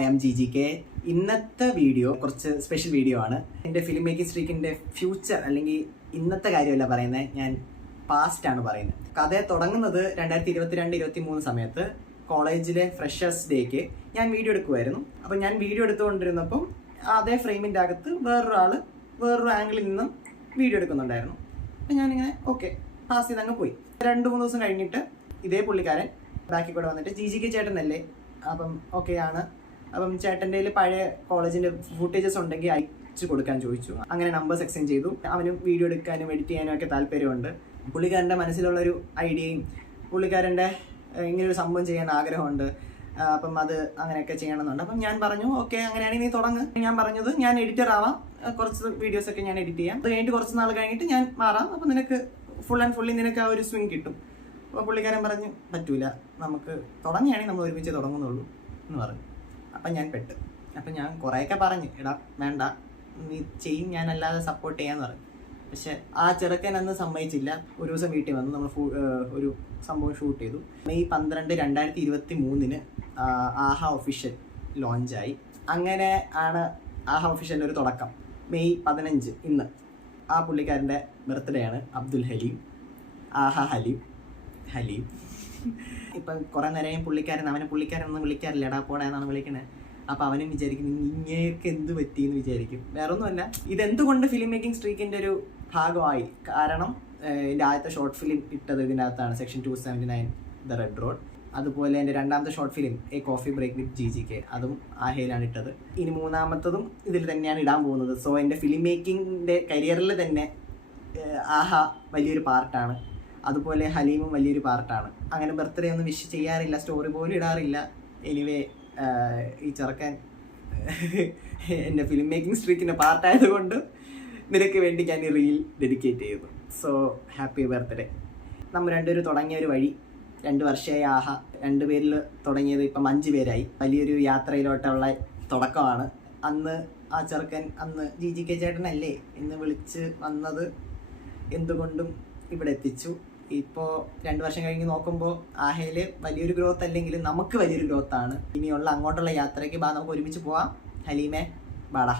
I am GGK. ഇന്നത്തെ video കുറച്ച് special video ആണ്. എൻ്റെ ഫിലിം മേക്കിംഗ് സ്ട്രീക്കിൻ്റെ ഫ്യൂച്ചർ അല്ലെങ്കിൽ ഇന്നത്തെ കാര്യമല്ല പറയുന്നത്, ഞാൻ പാസ്റ്റ് ആണ് പറയുന്നത്. കഥ തുടങ്ങുന്നത് 2022-23 സമയത്ത് കോളേജിലെ ഫ്രഷേഴ്സ് ഡേക്ക് ഞാൻ വീഡിയോ എടുക്കുമായിരുന്നു. അപ്പം ഞാൻ വീഡിയോ എടുത്തുകൊണ്ടിരുന്നപ്പം അതേ ഫ്രെയിമിൻ്റെ അകത്ത് വേറൊരു ആംഗിളിൽ നിന്നും വീഡിയോ എടുക്കുന്നുണ്ടായിരുന്നു. അപ്പം ഞാനിങ്ങനെ ഓക്കെ പാസ് ചെയ്ത് അങ്ങ് പോയി. 2-3 ദിവസം കഴിഞ്ഞിട്ട് ഇതേ പുള്ളിക്കാരൻ ബാക്കിൽ കൂടെ വന്നിട്ട് GGK ചേട്ടനല്ലേ, അപ്പം ഓക്കെ ആണ്, അപ്പം ചേട്ടൻ്റെ പഴയ കോളേജിൻ്റെ ഫുട്ടേജസ് ഉണ്ടെങ്കിൽ അയച്ചു കൊടുക്കാൻ ചോദിച്ചു. അങ്ങനെ നമ്പേഴ്സ് എക്സ്ചേഞ്ച് ചെയ്തു. അവനും വീഡിയോ എടുക്കാനും എഡിറ്റ് ചെയ്യാനും ഒക്കെ താല്പര്യമുണ്ട്. പുള്ളിക്കാരൻ്റെ മനസ്സിലുള്ളൊരു ഐഡിയയും പുള്ളിക്കാരൻ്റെ ഇങ്ങനൊരു സംഭവം ചെയ്യാൻ ആഗ്രഹമുണ്ട്, അപ്പം അത് അങ്ങനെയൊക്കെ ചെയ്യണമെന്നുണ്ട്. അപ്പം ഞാൻ പറഞ്ഞു ഓക്കെ അങ്ങനെയാണെങ്കിൽ നീ തുടങ്ങ്. ഞാൻ പറഞ്ഞത് ഞാൻ എഡിറ്റർ ആവാം, കുറച്ച് വീഡിയോസൊക്കെ ഞാൻ എഡിറ്റ് ചെയ്യാം, അത് കഴിഞ്ഞിട്ട് കുറച്ച് നാൾ കഴിഞ്ഞിട്ട് ഞാൻ മാറാം, അപ്പം നിനക്ക് ഫുൾ ആൻഡ് ഫുള്ളി നിനക്ക് ആ ഒരു സ്വിങ് കിട്ടും. അപ്പോൾ പുള്ളിക്കാരൻ പറഞ്ഞു പറ്റൂല, നമുക്ക് തുടങ്ങിയാണെങ്കിൽ നമ്മൾ ഒരുമിച്ച് തുടങ്ങുന്നുള്ളൂ എന്ന് പറഞ്ഞു. അപ്പം ഞാൻ പെട്ട്. അപ്പം ഞാൻ കുറേയൊക്കെ പറഞ്ഞു എടാ വേണ്ട നീ ചെയ്യും, ഞാൻ അല്ലാതെ സപ്പോർട്ട് ചെയ്യാമെന്ന് പറഞ്ഞു. പക്ഷെ ആ ചെറുക്കൻ അന്ന് സമ്മതിച്ചില്ല. ഒരു ദിവസം വീട്ടിൽ വന്നു, നമ്മൾ ഒരു സംഭവം ഷൂട്ട് ചെയ്തു. മെയ് 12, 2023 ആഹ ഒഫീഷ്യൽ ലോഞ്ചായി. അങ്ങനെ ആണ് ആഹ ഒഫീഷ്യലിൻ്റെ ഒരു തുടക്കം. മെയ് 15 ഇന്ന് ആ പുള്ളിക്കാരൻ്റെ ബർത്ത്ഡേ ആണ്. അബ്ദുൽ ഹലീം, ആഹ ഹലീം. ഇപ്പം കുറേ നേരം അവനെ പുള്ളിക്കാരനൊന്നും വിളിക്കാറില്ല, എടാ പോടാ എന്നാണ് വിളിക്കണേ. അപ്പോൾ അവനും വിചാരിക്കും ഇങ്ങേക്ക് എന്ത് പറ്റിയെന്ന് വിചാരിക്കും. വേറൊന്നുമല്ല, ഇതെന്തുകൊണ്ട് ഫിലിം മേക്കിംഗ് സ്ട്രീക്കിൻ്റെ ഒരു ഭാഗമായി. കാരണം എൻ്റെ ആദ്യത്തെ ഷോർട്ട് ഫിലിം ഇട്ടത് ഇതിൻ്റെ അകത്താണ്, സെക്ഷൻ 279 ദ റെഡ് റോഡ്. അതുപോലെ എൻ്റെ രണ്ടാമത്തെ short film a coffee break with GGK, അതും ആഹയിലാണ് ഇട്ടത്. ഇനി മൂന്നാമത്തതും ഇതിൽ തന്നെയാണ് ഇടാൻ പോകുന്നത്. സോ എൻ്റെ ഫിലിം മേക്കിങ്ങിൻ്റെ കരിയറിൽ തന്നെ ആഹ വലിയൊരു പാർട്ടാണ്, അതുപോലെ ഹലീമും വലിയൊരു പാർട്ടാണ്. അങ്ങനെ ബർത്ത്ഡേ ഒന്നും വിഷ് ചെയ്യാറില്ല, സ്റ്റോറി പോലും ഇടാറില്ല. എനിവേ ഈ ചെറുക്കൻ എൻ്റെ ഫിലിം മേക്കിംഗ് സ്ട്രീക്കിൻ്റെ പാർട്ടായതുകൊണ്ട് നിനക്ക് വേണ്ടി ഞാൻ ഈ റീൽ ഡെഡിക്കേറ്റ് ചെയ്തു. So happy birthday. നമ്മൾ രണ്ടുപേരും തുടങ്ങിയ ഒരു വഴി 2 വർഷമായി. ആഹ 2 പേരിൽ തുടങ്ങിയത് ഇപ്പം 5 പേരായി. വലിയൊരു യാത്രയിലോട്ടുള്ള തുടക്കമാണ്. അന്ന് ആ ചെറുക്കൻ GGK ചേട്ടനല്ലേ എന്ന് വിളിച്ച് വന്നത് എന്തുകൊണ്ടും ഇവിടെ എത്തിച്ചു. ഇപ്പോൾ 2 വർഷം കഴിഞ്ഞ് നോക്കുമ്പോൾ ആഹയിൽ വലിയൊരു ഗ്രോത്ത് അല്ലെങ്കിലും നമുക്ക് വലിയൊരു ഗ്രോത്താണ്. ഇനിയുള്ള അങ്ങോട്ടുള്ള യാത്രയ്ക്ക് നമുക്ക് ഒരുമിച്ച് പോവാം. ഹലീമേ ബാടാ.